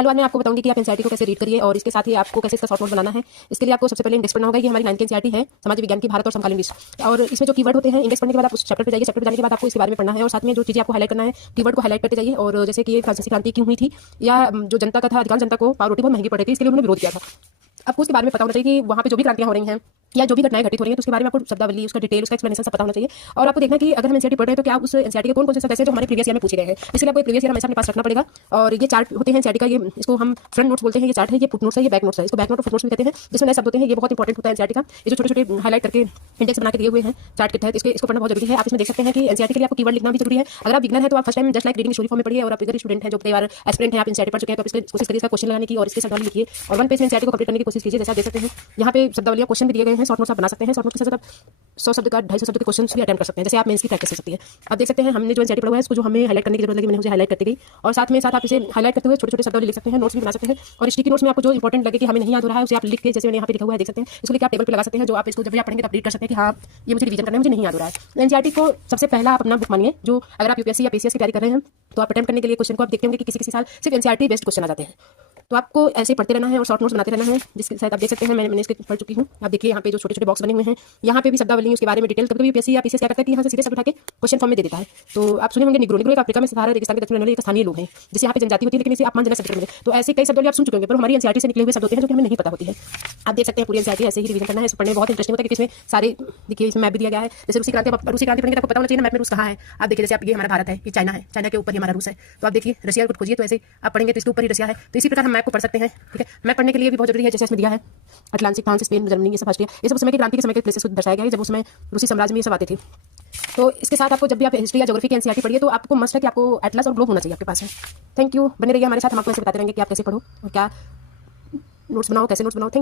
Hello, आज मैं आपको बताऊंगी कि आप एनसीईआरटी को कैसे रीड करिए और इसके साथ ही आपको कैसे इसका शॉर्ट नोट बनाना है। इसके लिए आपको सबसे पहले इंडेक्स पढ़ना होगा। ये हमारी 9th की एनसीईआरटी है, समाज विज्ञान की, भारत और समकालीन विश्व। और इसमें जो कीवर्ड होते हैं, इंडेक्स पढ़ने के बाद आप उस चैप्टर पे जाइए। चैप्टर पे जाने के बाद आपको इसके बारे में पढ़ना है और साथ में जो चीजें आपको हाईलाइट करना है, कीवर्ड को हाईलाइट करते जाइए। और जैसे कि ये फ्रांसीसी क्रांति क्यों हुई थी, या जो जनता का था, अधिकांश जनता को पावरोटी बहुत महंगी पड़ रही थी, इसके लिए उन्होंने विरोध किया था। आपको उसके बारे में पता होना चाहिए कि वहाँ पे जो भी क्रांतियां हो रही हैं या जो भी घटनाएं घटित हो रही हैं, तो उसके बारे में आपको शब्दावली, उसका डिटेल, उसका एक्सप्लेनेशन सब पता होना चाहिए। और आपको देखना कि अगर हम एनसीईआरटी पढ़ रहे हैं तो क्या उस एनसीईआरटी के कौन-कौन से सदस्य जो हमारे प्रीवियस ईयर में पूछे गए हैं। इसलिए आपको प्रीवियस ईयर हमेशा अपने पास रखना पड़ेगा। और ये चार्ट होते हैं एनसीईआरटी का, ये इसको हम फ्रंट नोट्स बोलते हैं, ये चार्ट है, ये फुट नोट्स है, ये बैक नोट्स है। इसको बैक नोट और फुट नोट्स भी कहते हैं, जिसमें नए शब्द होते हैं। ये बहुत इंपॉर्टेंट होता है एनसीईआरटी का। ये जो छोटे-छोटे हाईलाइट करके इंडेक्स बना के दिए हुए हैं चार्ट के तहत, इसको पढ़ना बहुत जरूरी है। आप इसमें देख सकते हैं कि एनसीईआरटी के लिए आपको कीवर्ड लिखना भी जरूरी है। अगर आप बिगिनर हैं तो आप first time just like reading story form में पढ़िए। और आप अगर स्टूडेंट हैं, जो कई बार एस्पिरेंट हैं, आप एनसीईआरटी पढ़ चुके हैं, तो आप कोशिश करिए इसका क्वेश्चन लगाने की और इसके शब्दावली लिखिए और वन पेज में एनसीईआरटी को कंप्लीट करने की कोशिश कीजिए। जैसा आप देख सकते हैं यहाँ पे शब्दावली क्वेश्चन भी दिए गए हैं, शॉर्ट नोट्स आप बना सकते हैं। शॉर्ट नोट के साथ आप 100 शब्द का 250 शब्द के क्वेश्चन भी अटेम्प्ट कर सकते हैं, जैसे आप मेंस की प्रैक्टिस कर सकती है। आप देख सकते हैं हमने जो एनसीईआरटी पढ़ा हुआ है, इसको जो हमें हाईलाइट करने की जरूरत लगी, मैंने उसे हाईलाइट करती गई। और साथ में साथ आप इसे हाईलाइट करते हुए छोटे-छोटे शब्दावली लिख सकते हैं, नोट्स भी बना सकते हैं। और स्टिकी नोट्स में आपको जो इंपॉर्टेंट लगे कि हमें नहीं याद हो रहा है, उसे आप लिख के, जैसे मैंने यहाँ पे लिखा हुआ है, देख सकते हैं, इसको लेकर आप टेबल पे लगा सकते हैं। जो आप इसको जब भी आप पढ़ेंगे तो आप रीड कर सकते हैं कि हाँ, ये मुझे रिवीजन करना है, मुझे नहीं याद हो रहा है। एनसीईआरटी को सबसे पहला आप अपना बुक मानिए। जो अगर आप यूपीएससी या पीसीएस की तैयारी कर रहे हैं तो आप अटेम्प्ट करने के लिए क्वेश्चन को आप देखते होंगे कि किसी साल सिर्फ एनसीईआरटी बेस्ड क्वेश्चन आ जाते हैं। तो आपको ऐसे पढ़ते रहना है और शॉर्ट नोट्स बनाते रहना है, जिसके साथ आप देख सकते हैं मैंने इसके पढ़ चुकी हूँ। आप देखिए यहाँ पे जो छोटे-छोटे बॉक्स बने हुए हैं, यहाँ पे भी शब्दावली उसके बारे में डिटेल। कभी यूपीएससी या पीसीएस क्या करता है कि यहाँ से सीधे शब्द उठा के क्वेश्चन फॉर्म में दे देता है। तो आप सुने होंगे निग्रो एक अफ्रीका में सहारा रेगिस्तान के दक्षिण रहने वाले स्थानीय लोग हैं, जिसे यहाँ पे जनजाति होती है, लेकिन इसे अपमानजनक शब्द में। तो ऐसे कई शब्दावली आप सुन चुके होंगे, पर हमारी एनसीईआरटी से निकले हुए शब्द होते हैं जो कि हमें नहीं पता होती है। आप देख सकते हैं पूरी एनसीईआरटी ऐसे ही रिवीजन करना है। इसे पढ़ने में बहुत इंटरेस्टिंग होता है क्योंकि इसमें सारे देखिए, इसमें मैप भी दिया गया है। जैसे रूसी क्रांति, रूसी क्रांति पढ़ेंगे तो आपको पता होना चाहिए मैप में रूस कहाँ है। आप देखिए, जैसे आप ये हमारा भारत है, ये चाइना है, चाइना के ऊपर ही हमारा रूस है। तो आप देखिए रशिया को खोजिए, तो ऐसे आप पढ़ेंगे तो इसके ऊपर ही रशिया है। तो इसी प्रकार हम मैप को पढ़ सकते हैं। ठीक है, मैप पढ़ने के लिए भी बहुत जरूरी है। जैसे इसमें दिया है अटलांटिक, फ्रांस, स्पेन, जर्मनी, ये सब ऑस्ट्रिया, ये सब उस समय की क्रांति के समय के प्लेसेस को दर्शाया गया है, जब उसमें रूसी साम्राज्य में ये सब आते थे। तो इसके साथ आपको जब भी आप हिस्ट्री या ज्योग्राफी की एनसीईआरटी पढ़िए तो आपको मस्ट है कि आपको एटलस और ग्लोब होना चाहिए आपके पास है। थैंक यू, बने रहिए हमारे साथ। हम आपको ऐसे बताते रहेंगे कि आप कैसे पढ़ो और क्या नोट्स बनाओ, कैसे नोट्स बनाओ। थैंक